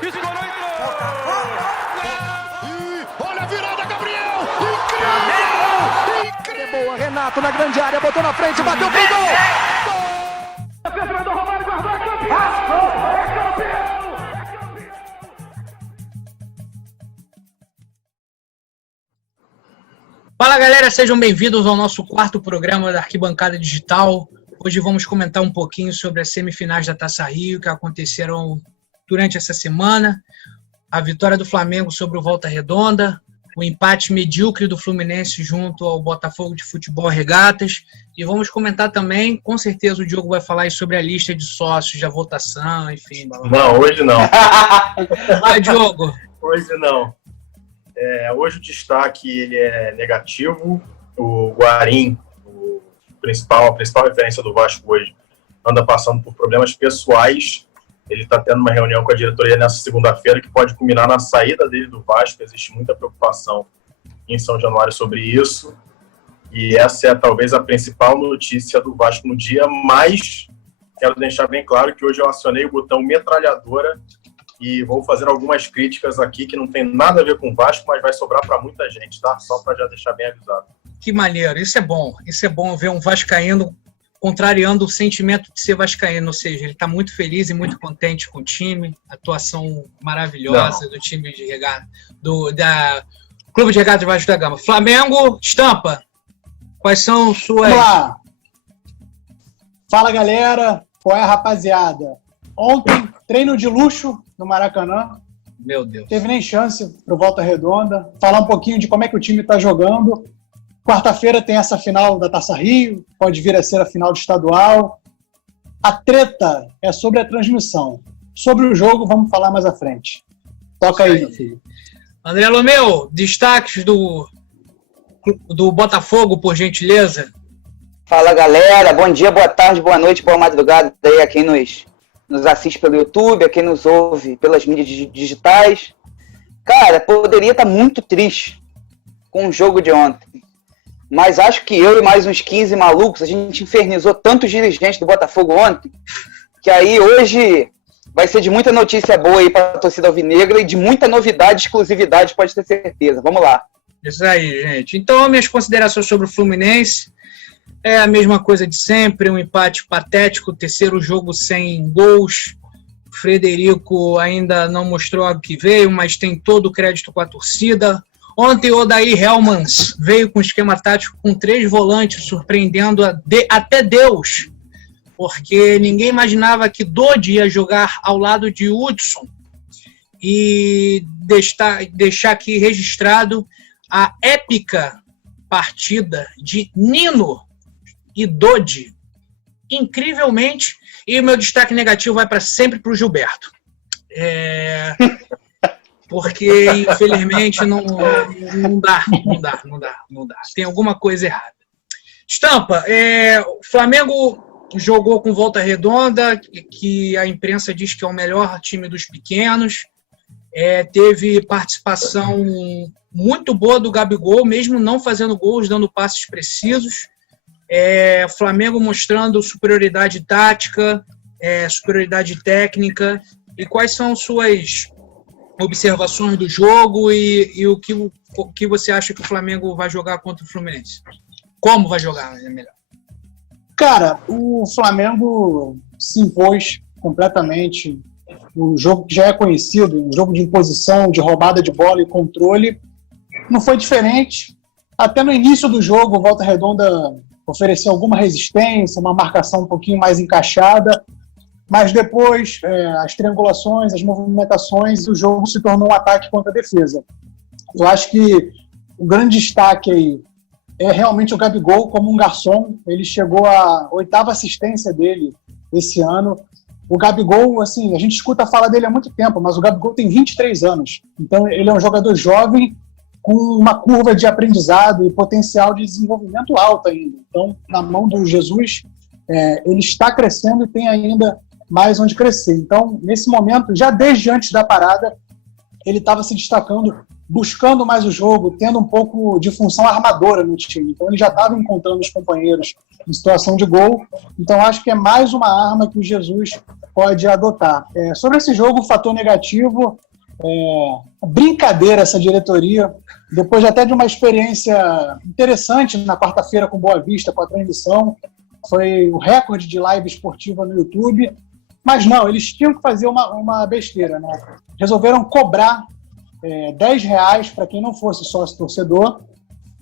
Escorou, entrou! Olha a virada, Gabriel! Incrível! Incrível! Boa, Renato na grande área, botou na frente, bateu pro gol! Defesa do Romário, guardou, é campeão! Fala galera, sejam bem-vindos ao nosso quarto programa da Arquibancada Digital. Hoje vamos comentar um pouquinho sobre as semifinais da Taça Rio que aconteceram durante essa semana, a vitória do Flamengo sobre o Volta Redonda, o empate medíocre do Fluminense junto ao Botafogo de Futebol Regatas, e vamos comentar também, com certeza o Diogo vai falar aí sobre a lista de sócios, da votação, enfim. Não, hoje não. Vai, Diogo. Hoje não. Hoje o destaque ele é negativo. O Guarim, a principal referência do Vasco hoje, anda passando por problemas pessoais. Ele está tendo uma reunião com a diretoria nessa segunda-feira que pode culminar na saída dele do Vasco. Existe muita preocupação em São Januário sobre isso. E essa é talvez a principal notícia do Vasco no dia, mas quero deixar bem claro que hoje eu acionei o botão metralhadora e vou fazer algumas críticas aqui que não tem nada a ver com o Vasco, mas vai sobrar para muita gente, tá? Só para já deixar bem avisado. Que maneiro, isso é bom ver um vascaíno contrariando o sentimento de ser vascaíno, ou seja, ele está muito feliz e muito contente com o time, atuação maravilhosa do time de regata, da Clube de Regatas Vasco da Gama. Flamengo, Estampa, quais são suas... Vamos lá. Fala, galera. Qual é, rapaziada? Ontem, treino de luxo no Maracanã. Meu Deus. Teve nem chance pro Volta Redonda. Falar um pouquinho de como é que o time tá jogando. Quarta-feira tem essa final da Taça Rio. Pode vir a ser a final de estadual. A treta é sobre a transmissão. Sobre o jogo, vamos falar mais à frente. Toca aí, meu filho. André Lomeu, destaques do Botafogo, por gentileza. Fala, galera. Bom dia, boa tarde, boa noite, boa madrugada aí a quem nos assiste pelo YouTube, a quem nos ouve pelas mídias digitais. Cara, poderia estar muito triste com o jogo de ontem. Mas acho que eu e mais uns 15 malucos, a gente infernizou tantos dirigentes do Botafogo ontem, que aí hoje vai ser de muita notícia boa aí para a torcida alvinegra e de muita novidade, exclusividade, pode ter certeza. Vamos lá. Isso aí, gente. Então, minhas considerações sobre o Fluminense é a mesma coisa de sempre, um empate patético, terceiro jogo sem gols. O Frederico ainda não mostrou algo que veio, mas tem todo o crédito com a torcida. Ontem o Odair Helmans veio com esquema tático com 3 volantes, surpreendendo até Deus, porque ninguém imaginava que Dodi ia jogar ao lado de Hudson. E deixar aqui registrado a épica partida de Nino e Dodi, incrivelmente, e o meu destaque negativo vai sempre para o Gilberto. Porque, infelizmente, não dá. Tem alguma coisa errada. Estampa, o Flamengo jogou com Volta Redonda, que a imprensa diz que é o melhor time dos pequenos. Teve participação muito boa do Gabigol, mesmo não fazendo gols, dando passes precisos. Flamengo mostrando superioridade tática, superioridade técnica. E quais são suas observações do jogo e o que você acha que o Flamengo vai jogar contra o Fluminense? Como vai jogar, é melhor? Cara, o Flamengo se impôs completamente. O jogo que já é conhecido, um jogo de imposição, de roubada de bola e controle, não foi diferente. Até no início do jogo, o Volta Redonda ofereceu alguma resistência, uma marcação um pouquinho mais encaixada, mas depois as triangulações, as movimentações, o jogo se tornou um ataque contra a defesa. Eu acho que o grande destaque aí é realmente o Gabigol como um garçom. Ele chegou à 8ª assistência dele esse ano. O Gabigol, assim, a gente escuta falar dele há muito tempo, mas o Gabigol tem 23 anos. Então ele é um jogador jovem com uma curva de aprendizado e potencial de desenvolvimento alto ainda. Então, na mão do Jesus, ele está crescendo e tem ainda mais onde crescer. Então, nesse momento, já desde antes da parada, ele estava se destacando, buscando mais o jogo, tendo um pouco de função armadora no time. Então, ele já estava encontrando os companheiros em situação de gol. Então, acho que é mais uma arma que o Jesus pode adotar. Sobre esse jogo, o fator negativo, brincadeira essa diretoria, depois até de uma experiência interessante na quarta-feira com Boa Vista, com a transmissão, foi o recorde de live esportiva no YouTube, mas não, eles tinham que fazer uma besteira, né? Resolveram cobrar R$10 para quem não fosse sócio torcedor,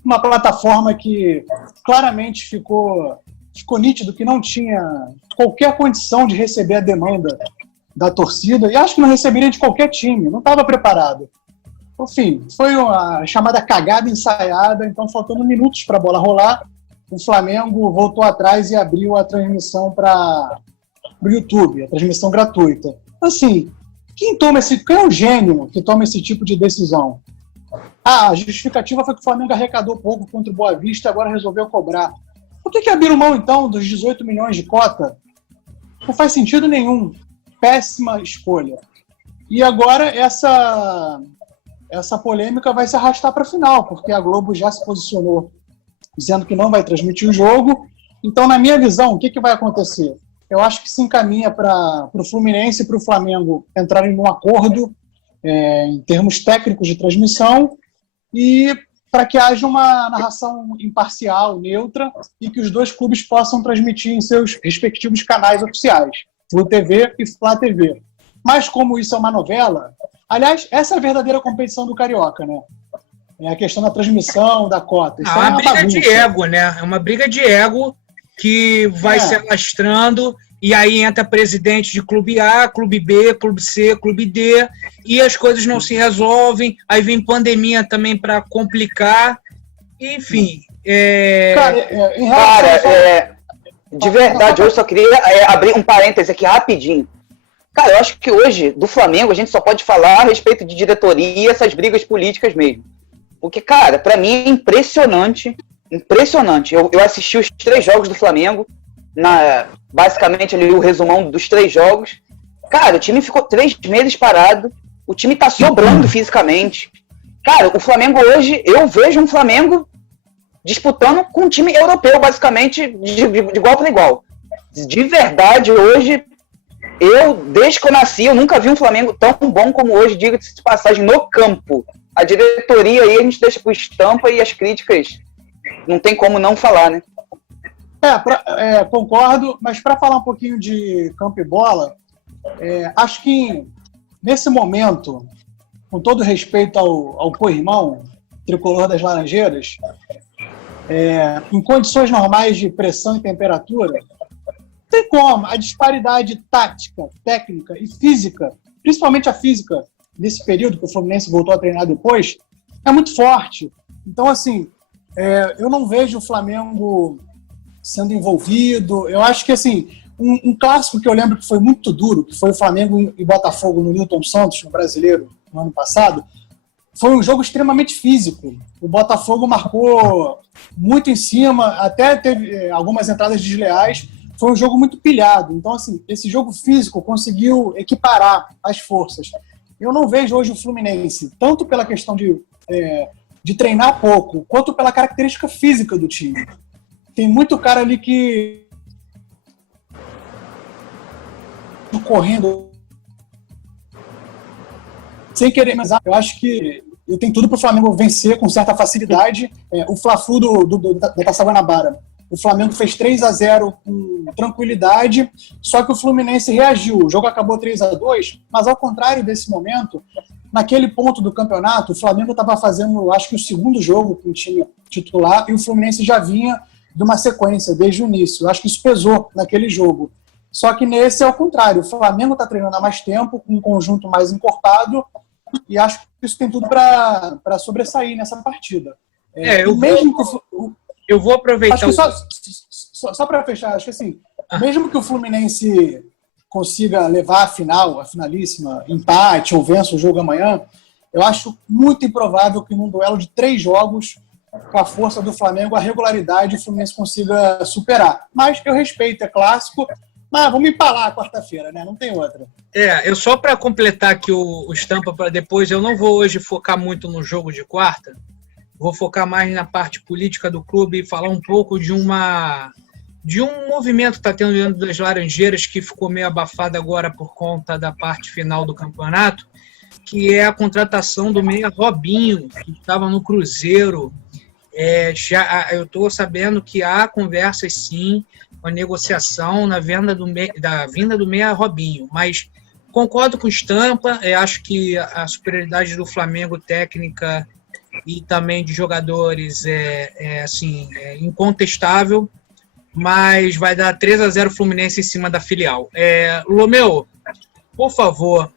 uma plataforma que claramente ficou nítido que não tinha qualquer condição de receber a demanda da torcida, e acho que não receberia de qualquer time, não estava preparado. Enfim, foi uma chamada cagada ensaiada, então faltando minutos para a bola rolar, o Flamengo voltou atrás e abriu a transmissão para o YouTube, a transmissão gratuita. Assim, quem é o gênio que toma esse tipo de decisão? A justificativa foi que o Flamengo arrecadou pouco contra o Boa Vista e agora resolveu cobrar. Por que abriram mão, então, dos 18 milhões de cota? Não faz sentido nenhum. Péssima escolha. E agora essa polêmica vai se arrastar para a final, porque a Globo já se posicionou dizendo que não vai transmitir o jogo. Então, na minha visão, o que vai acontecer? Eu acho que se encaminha para o Fluminense e para o Flamengo entrarem num acordo em termos técnicos de transmissão e para que haja uma narração imparcial, neutra, e que os dois clubes possam transmitir em seus respectivos canais oficiais, Flu TV e Flá TV. Mas como isso é uma novela, aliás, essa é a verdadeira competição do Carioca, né? É a questão da transmissão, da cota. Isso é uma briga de ego, né? É uma briga de ego que vai se alastrando, e aí entra presidente de clube A, clube B, clube C, clube D, e as coisas não se resolvem, aí vem pandemia também para complicar, enfim. De verdade, eu só queria abrir um parêntese aqui rapidinho. Cara, eu acho que hoje, do Flamengo, a gente só pode falar a respeito de diretoria e essas brigas políticas mesmo. Porque, cara, pra mim é impressionante. Eu assisti os 3 jogos do Flamengo, basicamente ali o resumão dos 3 jogos. Cara, o time ficou 3 meses parado, o time tá sobrando fisicamente. Cara, o Flamengo hoje, eu vejo um Flamengo disputando com um time europeu, basicamente, de igual para igual. De verdade, hoje, desde que eu nasci, eu nunca vi um Flamengo tão bom como hoje, diga-se de passagem, no campo. A diretoria aí a gente deixa pro estampa e as críticas não tem como não falar, né? Concordo, mas para falar um pouquinho de campo e bola, acho que nesse momento, com todo respeito ao co-irmão tricolor das Laranjeiras, em condições normais de pressão e temperatura, não tem como. A disparidade tática, técnica e física, principalmente a física, nesse período que o Fluminense voltou a treinar depois, é muito forte. Então, assim, eu não vejo o Flamengo sendo envolvido. Eu acho que, assim, um clássico que eu lembro que foi muito duro, que foi o Flamengo e Botafogo no Newton Santos, no Brasileiro, no ano passado, foi um jogo extremamente físico. O Botafogo marcou muito em cima, até teve algumas entradas desleais. Foi um jogo muito pilhado. Então, assim, esse jogo físico conseguiu equiparar as forças. Eu não vejo hoje o Fluminense, tanto pela questão de treinar pouco, quanto pela característica física do time. Tem muito cara ali que correndo sem querer, mas eu acho que eu tenho tudo para o Flamengo vencer com certa facilidade. O Fla-Flu da Taça Guanabara, o Flamengo fez 3-0 com tranquilidade, só que o Fluminense reagiu. O jogo acabou 3-2, mas ao contrário desse momento, naquele ponto do campeonato, o Flamengo estava fazendo, acho que o segundo jogo com o time titular, e o Fluminense já vinha de uma sequência desde o início. Eu acho que isso pesou naquele jogo. Só que nesse é o contrário. O Flamengo está treinando há mais tempo, com um conjunto mais encorpado, e acho que isso tem tudo para sobressair nessa partida. Eu vou aproveitar... Acho que só para fechar, acho que assim, mesmo que o Fluminense consiga levar a final, a finalíssima, empate ou vença o jogo amanhã, eu acho muito improvável que num duelo de 3 jogos, com a força do Flamengo, a regularidade, o Fluminense consiga superar. Mas eu respeito, é clássico, mas vamos empalar quarta-feira, né? Não tem outra. Eu só para completar aqui o estampa para depois, eu não vou hoje focar muito no jogo de quarta, vou focar mais na parte política do clube e falar um pouco de uma de um movimento que está tendo dentro das Laranjeiras, que ficou meio abafado agora por conta da parte final do campeonato, que é a contratação do meia Robinho, que estava no Cruzeiro. Eu estou sabendo que há conversas, sim, com a negociação da vinda do meia Robinho, mas concordo com o Stampa, acho que a superioridade do Flamengo técnica e também de jogadores é incontestável, mas vai dar 3-0 Fluminense em cima da filial. Lomeu, por favor,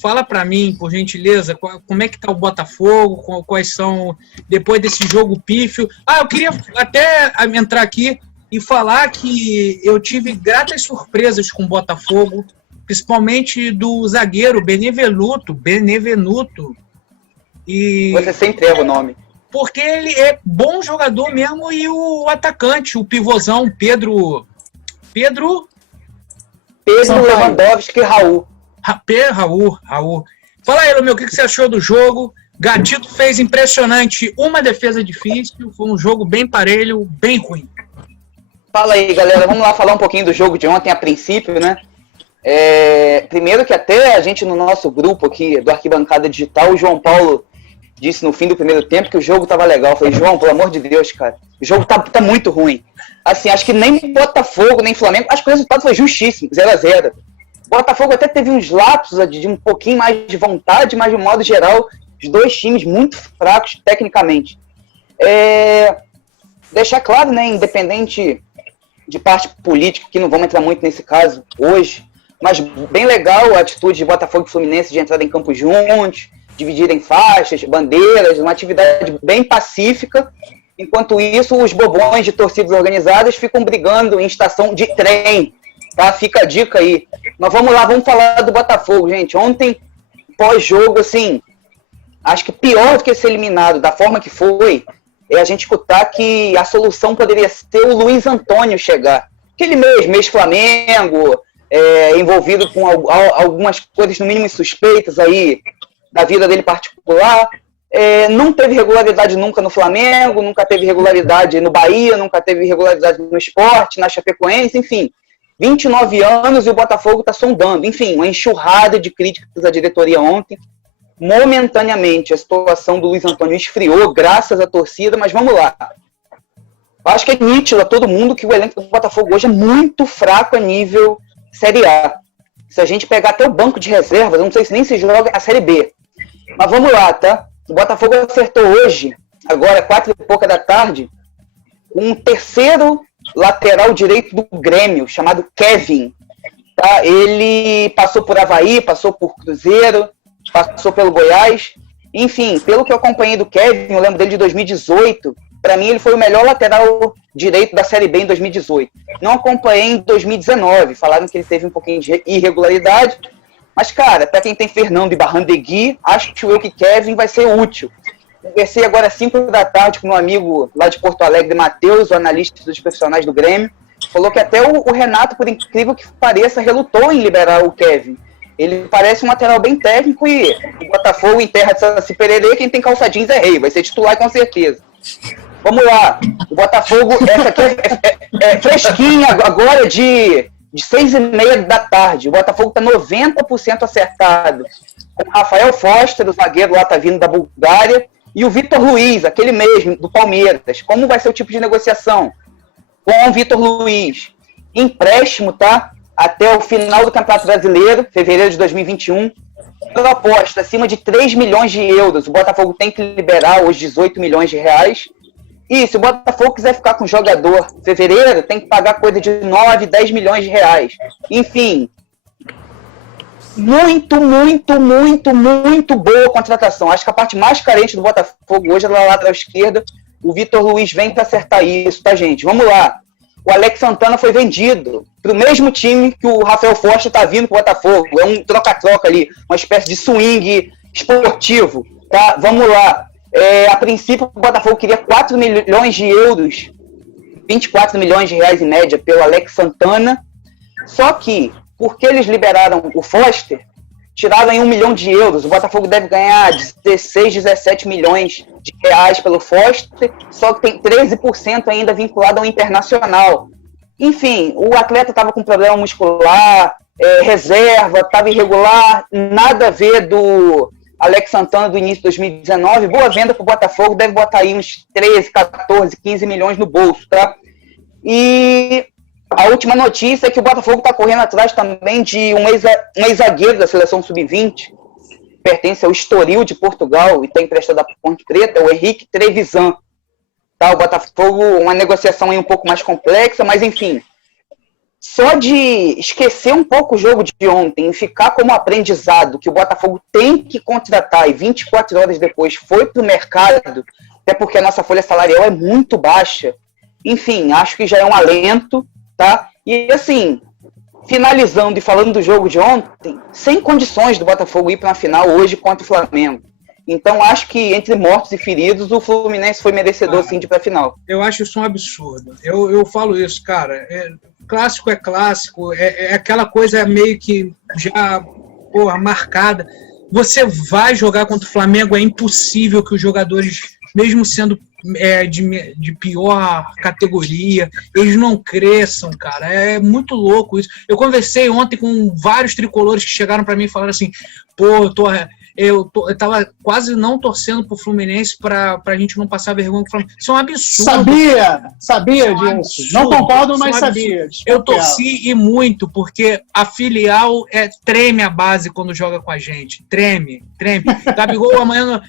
fala para mim, por gentileza, como é que tá o Botafogo, quais são, depois desse jogo pífio. Eu queria até entrar aqui e falar que eu tive gratas surpresas com o Botafogo, principalmente do zagueiro Benevenuto. E você sempre erra o nome. Porque ele é bom jogador mesmo, e o atacante, o pivôzão, Pedro Lewandowski e Raul. Raul. Fala aí, Lomeu, o que você achou do jogo? Gatito fez impressionante, uma defesa difícil, foi um jogo bem parelho, bem ruim. Fala aí, galera, vamos lá falar um pouquinho do jogo de ontem a princípio, né? Primeiro que até a gente no nosso grupo aqui do Arquibancada Digital, o João Paulo disse no fim do primeiro tempo que o jogo tava legal. Eu falei, João, pelo amor de Deus, cara, o jogo tá muito ruim. Assim, acho que nem Botafogo, nem Flamengo, acho que o resultado foi justíssimo, 0-0. Botafogo até teve uns lapsos de um pouquinho mais de vontade, mas de um modo geral, os dois times muito fracos tecnicamente. Deixar claro, né, independente de parte política, que não vamos entrar muito nesse caso hoje, mas bem legal a atitude de Botafogo e Fluminense de entrar em campo juntos, dividirem faixas, bandeiras, uma atividade bem pacífica. Enquanto isso, os bobões de torcidas organizadas ficam brigando em estação de trem, tá? Fica a dica aí. Mas vamos lá, vamos falar do Botafogo, gente. Ontem, pós-jogo, assim, acho que pior do que ser eliminado da forma que foi, é a gente escutar que a solução poderia ser o Luiz Antônio chegar. Aquele mesmo, ex-Flamengo, envolvido com algumas coisas, no mínimo, suspeitas aí, da vida dele particular, não teve regularidade nunca no Flamengo, nunca teve regularidade no Bahia, nunca teve regularidade no Sport, na Chapecoense, enfim, 29 anos e o Botafogo está sondando, enfim, uma enxurrada de críticas à diretoria ontem. Momentaneamente a situação do Luiz Antônio esfriou, graças à torcida, mas vamos lá. Acho que é nítido a todo mundo que o elenco do Botafogo hoje é muito fraco a nível Série A. Se a gente pegar até o banco de reservas, eu não sei se nem se joga a Série B. Mas vamos lá, tá? O Botafogo acertou hoje, agora 4h pouca da tarde, um terceiro lateral direito do Grêmio, chamado Kevin. Tá? Ele passou por Avaí, passou por Cruzeiro, passou pelo Goiás. Enfim, pelo que eu acompanhei do Kevin, eu lembro dele de 2018, para mim ele foi o melhor lateral direito da Série B em 2018. Não acompanhei em 2019, falaram que ele teve um pouquinho de irregularidade, mas, cara, para quem tem Fernando e Barrandegui, acho que Kevin vai ser útil. Conversei agora às 5 da tarde com meu amigo lá de Porto Alegre, Matheus, o analista dos profissionais do Grêmio, falou que até o Renato, por incrível que pareça, relutou em liberar o Kevin. Ele parece um lateral bem técnico e o Botafogo em terra de Saci Pererê, quem tem calça jeans é rei, vai ser titular com certeza. Vamos lá, o Botafogo, essa aqui é fresquinha, agora de 6h30 da tarde. O Botafogo está 90% acertado. O Rafael Foster, o zagueiro lá, tá vindo da Bulgária, e o Vitor Luiz, aquele mesmo, do Palmeiras. Como vai ser o tipo de negociação com o Vitor Luiz? Empréstimo, tá? Até o final do Campeonato Brasileiro, fevereiro de 2021. Proposta acima de 3 milhões de euros. O Botafogo tem que liberar os 18 milhões de reais. E se o Botafogo quiser ficar com o jogador em fevereiro, tem que pagar coisa de 9, 10 milhões de reais. Enfim, muito boa contratação. Acho que a parte mais carente do Botafogo hoje é na lateral esquerda. O Vitor Luiz vem para acertar isso, tá, gente? Vamos lá. O Alex Santana foi vendido para o mesmo time que o Rafael Foster está vindo para o Botafogo. É um troca-troca ali, uma espécie de swing esportivo. Tá? Vamos lá. A princípio, o Botafogo queria 4 milhões de euros, 24 milhões de reais em média, pelo Alex Santana. Só que, porque eles liberaram o Foster, tiraram em 1 milhão de euros. O Botafogo deve ganhar 16, 17 milhões de reais pelo Foster, só que tem 13% ainda vinculado ao Internacional. Enfim, o atleta estava com problema muscular, reserva, estava irregular, nada a ver do Alex Santana do início de 2019. Boa venda para o Botafogo, deve botar aí uns 13, 14, 15 milhões no bolso, tá? E a última notícia é que o Botafogo está correndo atrás também de um ex-zagueiro da seleção sub-20, pertence ao Estoril de Portugal e está emprestado à Ponte Preta, o Henrique Trevisan. Tá, o Botafogo, uma negociação aí um pouco mais complexa, mas enfim, só de esquecer um pouco o jogo de ontem e ficar como aprendizado que o Botafogo tem que contratar e 24 horas depois foi para o mercado, até porque a nossa folha salarial é muito baixa. Enfim, acho que já é um alento, tá? E assim, finalizando e falando do jogo de ontem, sem condições do Botafogo ir para uma final hoje contra o Flamengo. Então, acho que entre mortos e feridos, o Fluminense foi merecedor, sim, de ir pra final. Eu acho isso um absurdo. Eu falo isso, cara. Clássico é clássico, é aquela coisa meio que já, marcada. Você vai jogar contra o Flamengo, é impossível que os jogadores, mesmo sendo de pior categoria, eles não cresçam, cara. É muito louco isso. Eu conversei ontem com vários tricolores que chegaram pra mim e falaram assim, eu tava quase não torcendo pro Fluminense pra gente não passar vergonha com o Flamengo. Isso é um absurdo. Sabia disso. Não concordo, mas sabia. Eu torci e muito, porque a filial treme a base quando joga com a gente. Treme.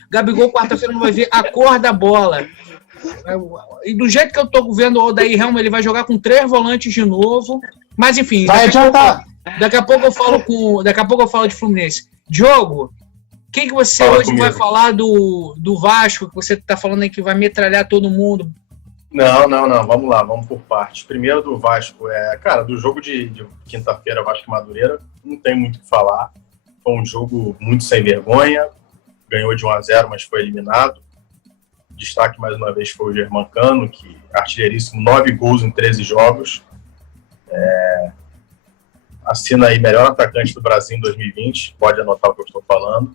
Gabigol quarta-feira não vai ver a cor da bola. E do jeito que eu tô vendo o Odair Helma, ele vai jogar com 3 volantes de novo. Mas enfim, vai adiantar. Daqui a pouco eu falo de Fluminense. Diogo, quem que você hoje comigo. Vai falar do Vasco, que você tá falando aí que vai metralhar todo mundo? Não, vamos lá, vamos por partes. Primeiro do Vasco, cara, do jogo de quinta-feira, Vasco e Madureira, não tem muito o que falar. Foi um jogo muito sem vergonha, ganhou de 1-0, mas foi eliminado. Destaque mais uma vez foi o Germancano, que artilheiríssimo, 9 gols em 13 jogos. Assina aí melhor atacante do Brasil em 2020, pode anotar o que eu estou falando.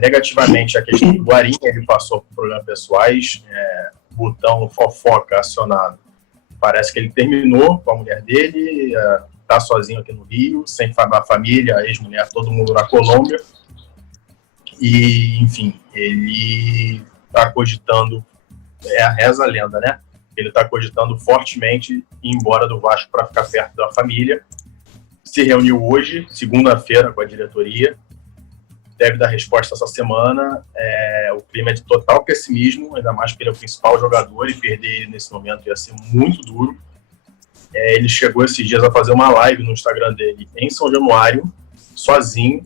Negativamente, a questão do Guarim, ele passou por problemas pessoais, botão fofoca acionado. Parece que ele terminou com a mulher dele, tá sozinho aqui no Rio, sem a família, a ex-mulher, todo mundo na Colômbia. E, enfim, ele está cogitando, reza a lenda, né? Ele está cogitando fortemente ir embora do Vasco para ficar perto da família. Se reuniu hoje, segunda-feira, com a diretoria. Deve dar resposta essa semana. O clima é de total pessimismo, ainda mais porque ele é o principal jogador e perder ele nesse momento ia ser muito duro. Ele chegou esses dias a fazer uma live no Instagram dele em São Januário, sozinho.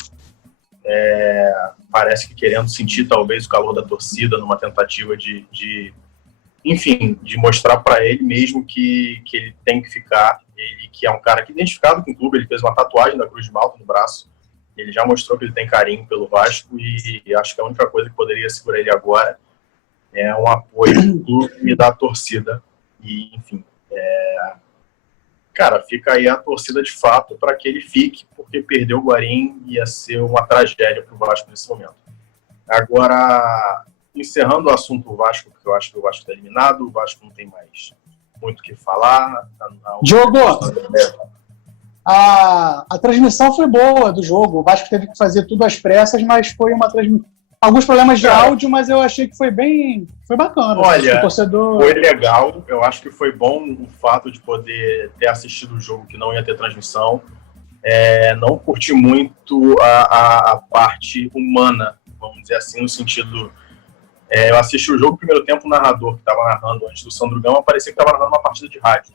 Parece que querendo sentir talvez o calor da torcida numa tentativa de mostrar para ele mesmo que ele tem que ficar. Ele que é um cara que é identificado com o clube, ele fez uma tatuagem da Cruz de Malta no braço. Ele já mostrou que ele tem carinho pelo Vasco e acho que a única coisa que poderia segurar ele agora é um apoio do clube e da torcida. E, enfim, cara, fica aí a torcida de fato para que ele fique, porque perder o Guarim ia ser uma tragédia para o Vasco nesse momento. Agora, encerrando o assunto do Vasco, porque eu acho que o Vasco está eliminado, o Vasco não tem mais muito o que falar. Diogo, a transmissão foi boa do jogo. O Vasco teve que fazer tudo às pressas, mas foi uma transmissão. Alguns problemas de áudio, mas eu achei que foi bacana. Olha, foi legal. Eu acho que foi bom o fato de poder ter assistido o jogo que não ia ter transmissão. Não curti muito a parte humana, vamos dizer assim, no sentido... eu assisti o jogo no primeiro tempo, o narrador que estava narrando antes do Sandro Gama parecia que estava narrando uma partida de rádio.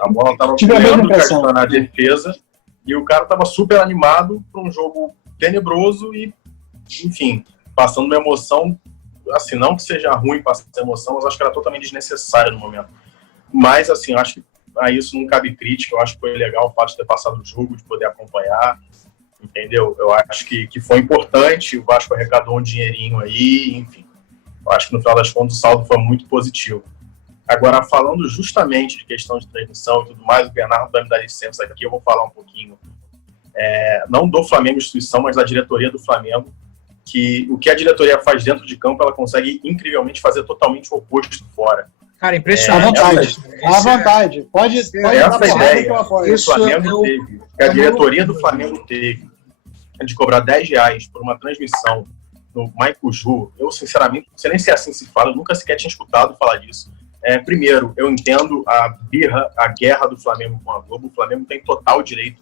A bola estava pegando na defesa e o cara estava super animado para um jogo tenebroso e, enfim, passando uma emoção, assim, não que seja ruim passar essa emoção, mas acho que era totalmente desnecessária no momento. Mas, assim, acho que a isso não cabe crítica, eu acho que foi legal o fato de ter passado o jogo, de poder acompanhar, entendeu? Eu acho que foi importante, o Vasco arrecadou um dinheirinho aí, enfim. Eu acho que no final das contas o saldo foi muito positivo. Agora, falando justamente de questão de transmissão e tudo mais, o Bernardo vai me dar licença aqui, eu vou falar um pouquinho, não do Flamengo instituição, mas da diretoria do Flamengo, que o que a diretoria faz dentro de campo, ela consegue incrivelmente fazer totalmente o oposto fora. Cara, À impressionante. vontade. À vontade. Pode dar Essa porrada ideia que eu apoio. que o Isso Flamengo teve, que a diretoria do Flamengo teve, de cobrar R$10 por uma transmissão no Maicuju, eu, sinceramente, não sei nem se é assim se fala, eu nunca sequer tinha escutado falar disso. Primeiro, eu entendo a birra, a guerra do Flamengo com a Globo. O Flamengo tem total direito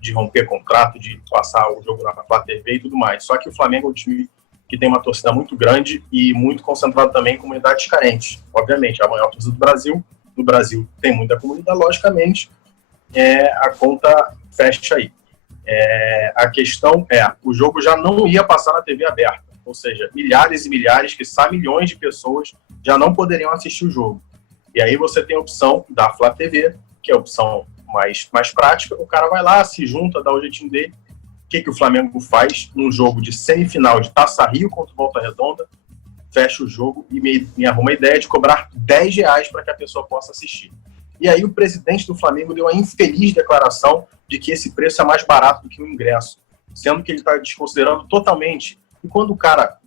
de romper contrato, de passar o jogo na Flá TV e tudo mais. Só que o Flamengo é um time que tem uma torcida muito grande e muito concentrado também em comunidades carentes. Obviamente, a maior torcida do Brasil. No Brasil tem muita comunidade, logicamente, a conta fecha aí. A questão o jogo já não ia passar na TV aberta, ou seja, milhares e milhares, quiçá milhões de pessoas já não poderiam assistir o jogo. E aí você tem a opção da Flá TV, que é a opção mais prática. O cara vai lá, se junta, dá o jeitinho dele. O que o Flamengo faz num jogo de semifinal de Taça Rio contra o Volta Redonda? Fecha o jogo e me arruma a ideia de cobrar R$10 para que a pessoa possa assistir. E aí o presidente do Flamengo deu a infeliz declaração de que esse preço é mais barato do que o ingresso, sendo que ele está desconsiderando totalmente. E quando o cara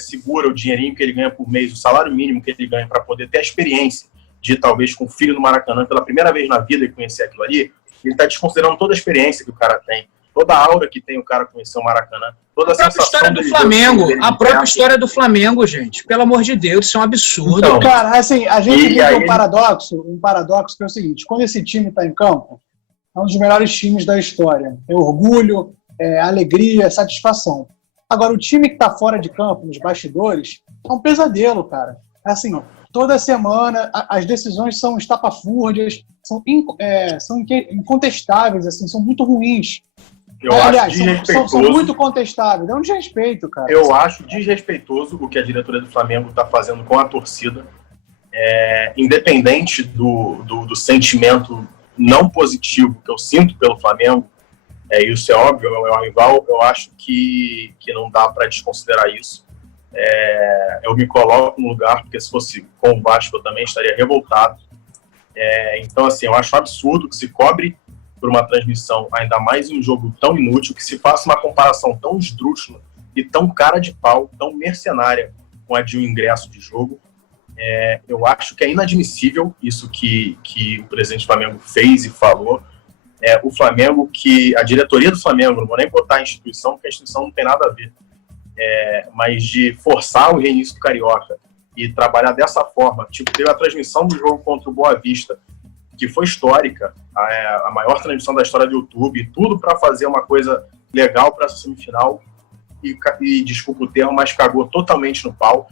segura o dinheirinho que ele ganha por mês, o salário mínimo que ele ganha para poder ter a experiência de talvez com o filho no Maracanã pela primeira vez na vida e conhecer aquilo ali, ele está desconsiderando toda a experiência que o cara tem, toda a aura que tem o cara conhecer o Maracanã, toda a sensação história do Flamengo, a própria história do Flamengo, gente, pelo amor de Deus, isso é um absurdo. Então, cara, assim, a gente vive um paradoxo que é o seguinte: quando esse time está em campo, é um dos melhores times da história. É orgulho, alegria, satisfação. Agora, o time que está fora de campo, nos bastidores, é um pesadelo, cara. Assim, toda semana as decisões são estapafúrdias, são incontestáveis, assim, são muito ruins. Eu acho desrespeitoso. São muito contestáveis. É um desrespeito, cara. Eu acho desrespeitoso o que a diretoria do Flamengo está fazendo com a torcida. Independente do sentimento não positivo que eu sinto pelo Flamengo, isso é óbvio, é um rival, eu acho que não dá para desconsiderar isso. Eu me coloco no lugar, porque se fosse com o Vasco eu também estaria revoltado. Então, assim, eu acho absurdo que se cobre por uma transmissão, ainda mais em um jogo tão inútil, que se faça uma comparação tão esdrúxula e tão cara de pau, tão mercenária com a de um ingresso de jogo. Eu acho que é inadmissível isso que o presidente do Flamengo fez e falou. O Flamengo, a diretoria do Flamengo, não vou nem botar a instituição, porque a instituição não tem nada a ver, mas de forçar o reinício do Carioca e trabalhar dessa forma. Teve a transmissão do jogo contra o Boa Vista, que foi histórica, a maior transmissão da história do YouTube, tudo para fazer uma coisa legal para essa semifinal, e desculpa o termo, mas cagou totalmente no pau.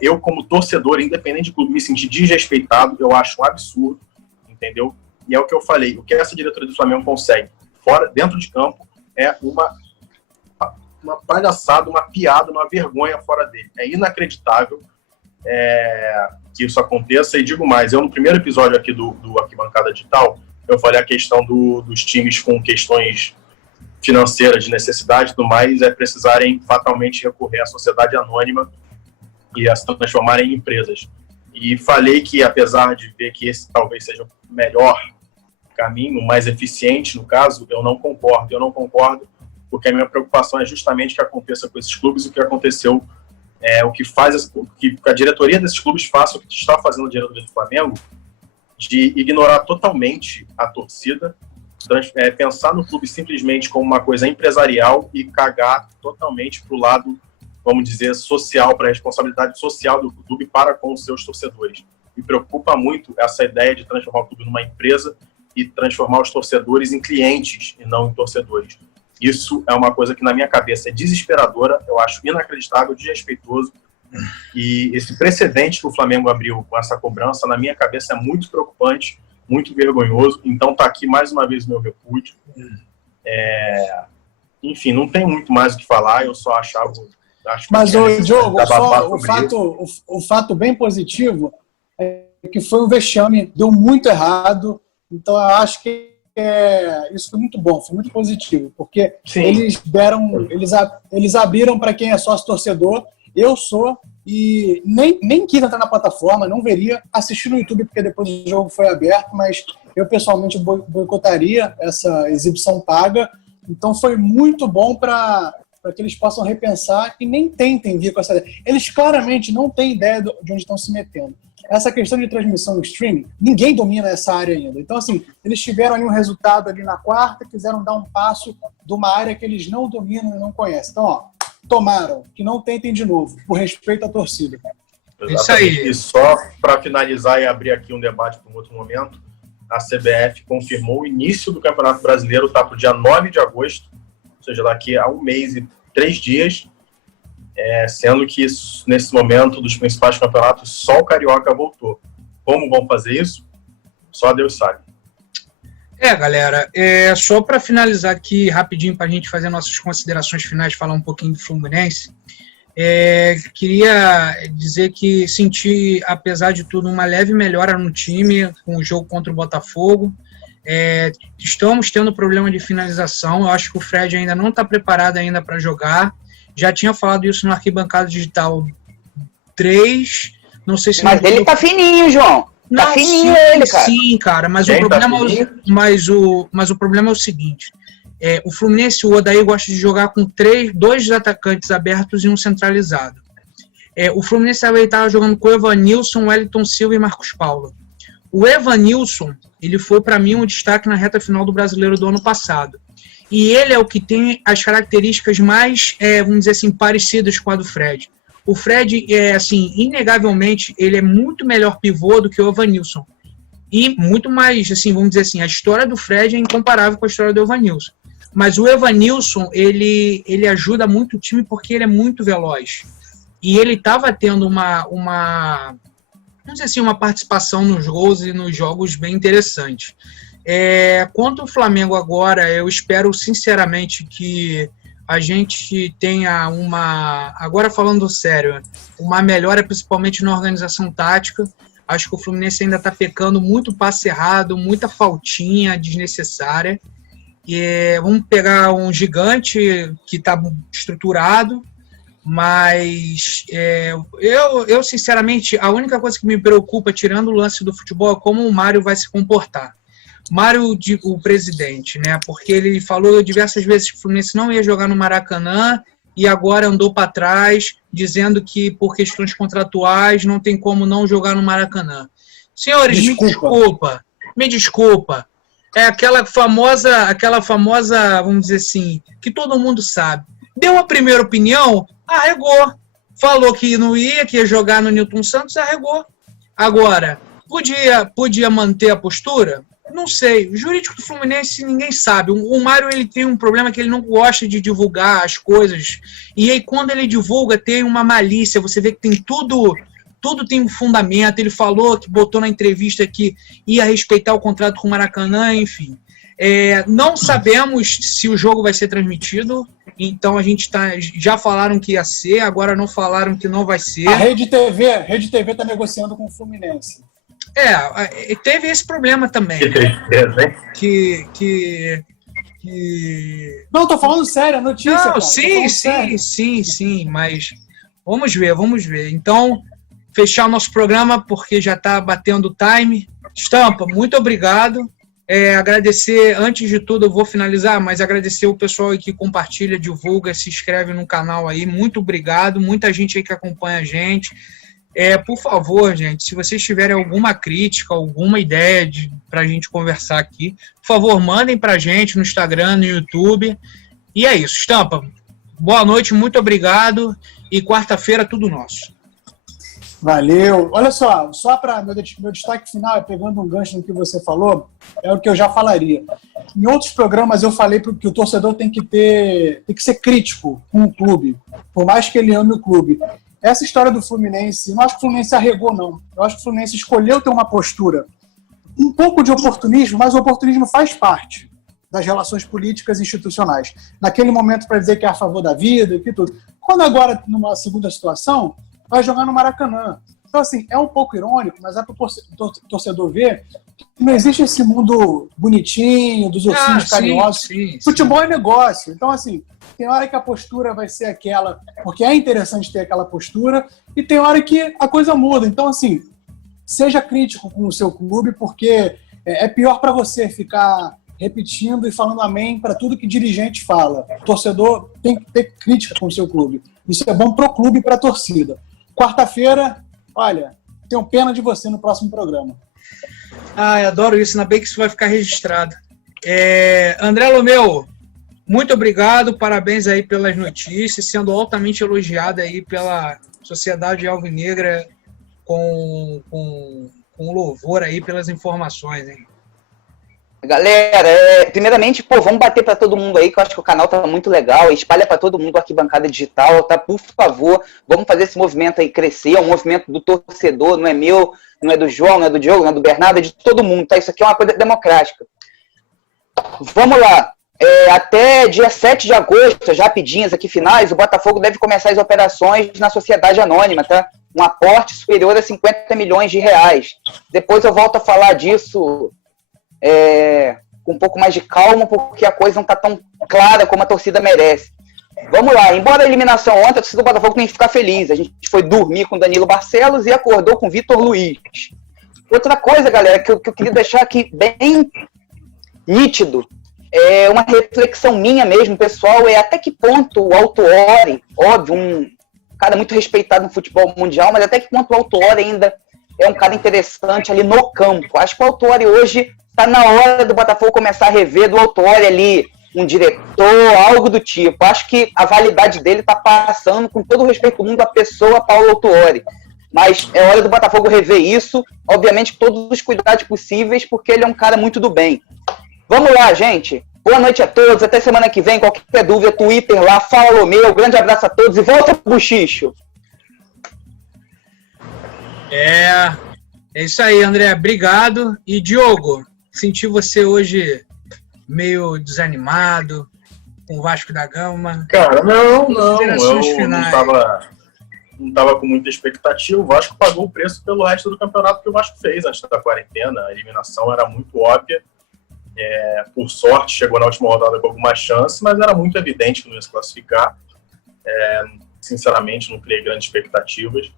Eu, como torcedor, independente do clube, me senti desrespeitado, eu acho um absurdo, entendeu? E é o que eu falei, o que essa diretoria do Flamengo consegue, dentro de campo, é uma palhaçada, uma piada, uma vergonha fora dele. É inacreditável que isso aconteça, e digo mais, eu no primeiro episódio aqui do Arquibancada Digital, eu falei a questão dos times com questões financeiras, de necessidade e tudo mais, precisarem fatalmente recorrer à sociedade anônima e a se transformarem em empresas. E falei que, apesar de ver que esse talvez seja o melhor caminho, mais eficiente no caso, eu não concordo, porque a minha preocupação é justamente que aconteça com esses clubes o que aconteceu, o que a diretoria desses clubes faça, o que está fazendo a diretoria do Flamengo, de ignorar totalmente a torcida, pensar no clube simplesmente como uma coisa empresarial e cagar totalmente para o lado, vamos dizer, social, para a responsabilidade social do clube para com os seus torcedores. Me preocupa muito essa ideia de transformar o clube numa empresa e transformar os torcedores em clientes e não em torcedores. Isso é uma coisa que na minha cabeça é desesperadora, eu acho inacreditável, desrespeitoso, e esse precedente que o Flamengo abriu com essa cobrança, na minha cabeça é muito preocupante, muito vergonhoso. Então está aqui mais uma vez o meu repúdio. Enfim, não tem muito mais o que falar, eu só acho Mas, Diogo, o fato bem positivo é que foi um vexame, deu muito errado, então eu acho que isso foi muito bom, foi muito positivo, porque eles abriram para quem é sócio torcedor. Eu sou, e nem quis entrar na plataforma, não veria, assistir no YouTube, porque depois o jogo foi aberto, mas eu pessoalmente boicotaria essa exibição paga. Então foi muito bom para que eles possam repensar e nem tentem vir com essa ideia. Eles claramente não têm ideia de onde estão se metendo. essa questão de transmissão no streaming, ninguém domina essa área ainda. Então, assim, eles tiveram ali um resultado ali na quarta, quiseram dar um passo de uma área que eles não dominam e não conhecem. Então, ó, tomaram, que não tentem de novo, por respeito à torcida. Exatamente. Isso aí. E só para finalizar e abrir aqui um debate para um outro momento, a CBF confirmou o início do Campeonato Brasileiro, tá para o dia 9 de agosto, ou seja, daqui a 1 mês e 3 dias, sendo que nesse momento dos principais campeonatos só o Carioca voltou. Como vão fazer isso? Só Deus sabe. Galera, só para finalizar aqui rapidinho para a gente fazer nossas considerações finais, falar um pouquinho do Fluminense, queria dizer que senti, apesar de tudo, uma leve melhora no time com o jogo contra o Botafogo. Estamos tendo problema de finalização, eu acho que o Fred ainda não está preparado ainda para jogar. Já tinha falado isso no Arquibancada Digital 3, não sei se... Mas ele tá fininho, João. Tá fininho ele, cara. Sim, cara, mas o problema é o seguinte, o Fluminense, o Odair gosta de jogar com 2 atacantes abertos e um centralizado. O Fluminense estava jogando com o Evanilson, Wellington Silva e Marcos Paulo. O Evanilson, ele foi para mim um destaque na reta final do Brasileiro do ano passado. E ele é o que tem as características mais, vamos dizer assim, parecidas com a do Fred. O Fred, assim, inegavelmente, ele é muito melhor pivô do que o Evanilson. E muito mais, assim, vamos dizer assim, a história do Fred é incomparável com a história do Evanilson. Mas o Evanilson, ele ajuda muito o time porque ele é muito veloz. E ele estava tendo vamos dizer assim, uma participação nos gols e nos jogos bem interessante. Quanto ao Flamengo agora, eu espero sinceramente que a gente tenha agora falando sério, uma melhora principalmente na organização tática. Acho que o Fluminense ainda está pecando muito passe errado, muita faltinha desnecessária. Vamos pegar um gigante que está estruturado, mas eu sinceramente, a única coisa que me preocupa, tirando o lance do futebol, é como o Mário vai se comportar. Mário, o presidente, né? Porque ele falou diversas vezes que o Fluminense não ia jogar no Maracanã e agora andou para trás, dizendo que por questões contratuais não tem como não jogar no Maracanã. Senhores, me desculpa. É aquela famosa, vamos dizer assim, que todo mundo sabe. Deu a primeira opinião, arregou. Falou que não ia, que ia jogar no Newton Santos, arregou. Agora, podia manter a postura? Não sei. O jurídico do Fluminense ninguém sabe. O Mário, ele tem um problema que ele não gosta de divulgar as coisas. E aí quando ele divulga tem uma malícia. Você vê que tem tudo tem um fundamento. Ele falou, que botou na entrevista que ia respeitar o contrato com o Maracanã, enfim. Não sabemos se o jogo vai ser transmitido. Então a gente já falaram que ia ser, agora não falaram que não vai ser. A Rede TV está negociando com o Fluminense. Teve esse problema também. Que tristeza, hein? Que... Não, tô falando sério, a notícia. Não, cara. sim, mas vamos ver. Então, fechar o nosso programa, porque já está batendo o time. Estampa, muito obrigado. Agradecer, antes de tudo, eu vou finalizar, mas agradecer o pessoal aí que compartilha, divulga, se inscreve no canal aí. Muito obrigado, muita gente aí que acompanha a gente. Por favor, gente, se vocês tiverem alguma crítica, alguma ideia para a gente conversar aqui, por favor, mandem para a gente no Instagram, no YouTube. E é isso, Estampa. Boa noite, muito obrigado. E quarta-feira, tudo nosso. Valeu. Olha só para meu destaque final, pegando um gancho no que você falou, é o que eu já falaria. Em outros programas eu falei que o torcedor tem que ser crítico com o clube, por mais que ele ame o clube. Essa história do Fluminense, eu não acho que o Fluminense arregou, não. Eu acho que o Fluminense escolheu ter uma postura, um pouco de oportunismo, mas o oportunismo faz parte das relações políticas e institucionais. Naquele momento, para dizer que é a favor da vida e tudo. Quando agora, numa segunda situação, vai jogar no Maracanã. Então, assim, é um pouco irônico, mas para o torcedor ver que não existe esse mundo bonitinho, dos ossinhos carinhosos. Sim. Futebol é negócio. Então, assim, tem hora que a postura vai ser aquela, porque é interessante ter aquela postura, e tem hora que a coisa muda. Então, assim, seja crítico com o seu clube, porque é pior para você ficar repetindo e falando amém para tudo que dirigente fala. O torcedor tem que ter crítica com o seu clube. Isso é bom pro clube e para a torcida. Quarta-feira, olha, tenho pena de você no próximo programa. Eu adoro isso, ainda bem que isso vai ficar registrado. André Lomeu, muito obrigado, parabéns aí pelas notícias, sendo altamente elogiado aí pela Sociedade Alvinegra com louvor aí pelas informações, hein? Galera, primeiramente, vamos bater para todo mundo aí, que eu acho que o canal tá muito legal, espalha para todo mundo a Arquibancada Digital, tá? Por favor, vamos fazer esse movimento aí crescer, é um movimento do torcedor, não é meu, não é do João, não é do Diogo, não é do Bernardo, é de todo mundo, tá? Isso aqui é uma coisa democrática. Vamos lá, até dia 7 de agosto, as rapidinhas aqui finais, o Botafogo deve começar as operações na Sociedade Anônima, tá? Um aporte superior a 50 milhões de reais. Depois eu volto a falar disso com um pouco mais de calma, porque a coisa não está tão clara como a torcida merece. Vamos lá, embora a eliminação ontem, a torcida do Botafogo tem que ficar feliz. A gente foi dormir com Danilo Barcelos e acordou com Vitor Luiz. Outra coisa, galera, que eu queria deixar aqui bem nítido, é uma reflexão minha mesmo, pessoal, até que ponto o Autuori, óbvio, um cara muito respeitado no futebol mundial, mas até que ponto o Autuori ainda é um cara interessante ali no campo. Acho que o Autuori hoje está na hora do Botafogo começar a rever do Autuori ali, um diretor, algo do tipo. Acho que a validade dele está passando, com todo o respeito do mundo, a pessoa Paulo Autuori. Mas é hora do Botafogo rever isso, obviamente com todos os cuidados possíveis, porque ele é um cara muito do bem. Vamos lá, gente. Boa noite a todos, até semana que vem. Qualquer dúvida, Twitter lá, Fala Lomeu. Grande abraço a todos e volta pro Buchicho. É isso aí, André. Obrigado. E Diogo, senti você hoje meio desanimado com o Vasco da Gama. Cara, não. Considerações Eu finais. não tava com muita expectativa. O Vasco pagou o preço pelo resto do campeonato que o Vasco fez antes da quarentena. A eliminação era muito óbvia. Por sorte, chegou na última rodada com alguma chance, mas era muito evidente que não ia se classificar. Sinceramente, não criei grandes expectativas.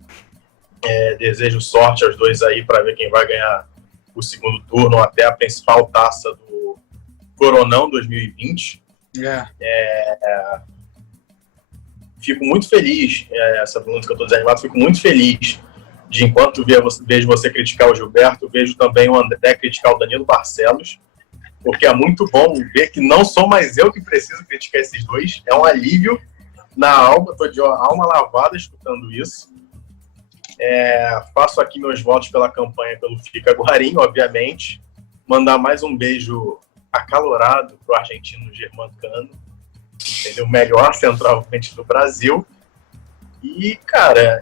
Desejo sorte aos dois aí para ver quem vai ganhar o segundo turno, até a principal taça do Coronão 2020. Fico muito feliz, essa pergunta que eu estou desanimado, fico muito feliz de, enquanto vejo você criticar o Gilberto, vejo também o André criticar o Danilo Barcelos, porque é muito bom ver que não sou mais eu que preciso criticar esses dois. É um alívio na alma, estou de alma lavada escutando isso. Faço aqui meus votos pela campanha pelo Fica Guarim, obviamente. Mandar mais um beijo acalorado para o argentino Germancano, entendeu? O melhor centroavante do Brasil. E, cara,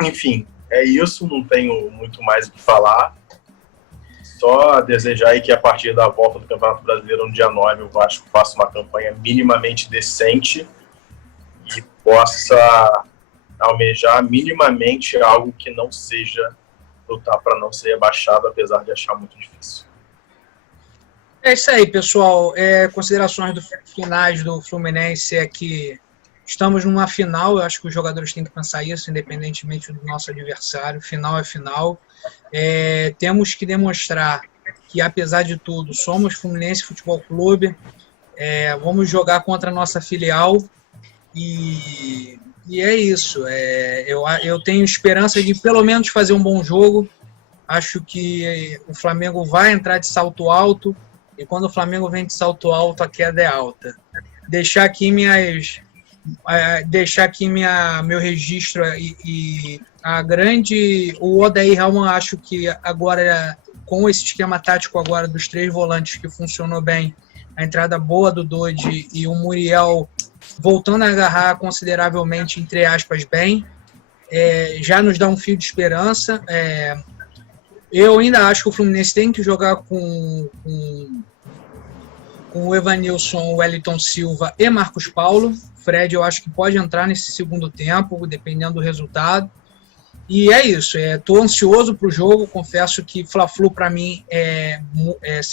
enfim, é isso. Não tenho muito mais o que falar. Só desejar aí que a partir da volta do Campeonato Brasileiro no dia 9 o Vasco faça uma campanha minimamente decente e possa almejar minimamente algo que não seja lutar para não ser rebaixado, apesar de achar muito difícil. É isso aí, pessoal. Considerações finais do Fluminense é que estamos numa final. Eu acho que os jogadores têm que pensar isso, independentemente do nosso adversário. Final é final. Temos que demonstrar que, apesar de tudo, somos Fluminense Futebol Clube. Vamos jogar contra a nossa filial e é isso. Eu tenho esperança de pelo menos fazer um bom jogo. Acho que o Flamengo vai entrar de salto alto e quando o Flamengo vem de salto alto, a queda é alta. Deixar aqui meu registro e o Odair Helman, acho que agora, com esse esquema tático agora dos 3 volantes que funcionou bem, a entrada boa do Dodi e o Muriel voltando a agarrar consideravelmente, entre aspas, bem, já nos dá um fio de esperança. Eu ainda acho que o Fluminense tem que jogar com o Evanilson, o Wellington Silva e Marcos Paulo. Fred, eu acho que pode entrar nesse segundo tempo, dependendo do resultado. E é isso. Estou ansioso para o jogo. Confesso que Fla-Flu, para mim, é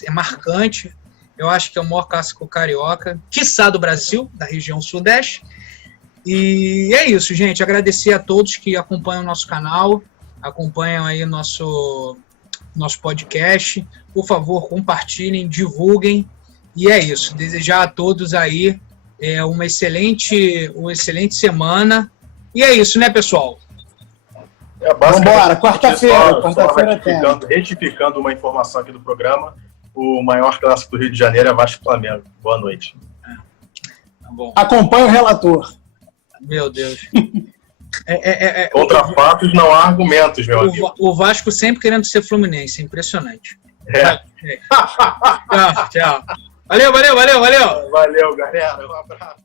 marcante. Eu acho que é o maior clássico carioca, quiçá do Brasil, da região sudeste. E é isso, gente. Agradecer a todos que acompanham o nosso canal, acompanham aí nosso podcast. Por favor, compartilhem, divulguem. E é isso. Desejar a todos aí uma excelente semana. E é isso, né, pessoal? Vambora, quarta-feira tem. Retificando uma informação aqui do programa, o maior clássico do Rio de Janeiro é Vasco e Flamengo. Boa noite. Tá bom. Acompanhe o relator. Meu Deus. Contra fatos não há argumentos, meu amigo. O Vasco sempre querendo ser Fluminense, impressionante. Tchau. Valeu. Valeu, galera. Um abraço.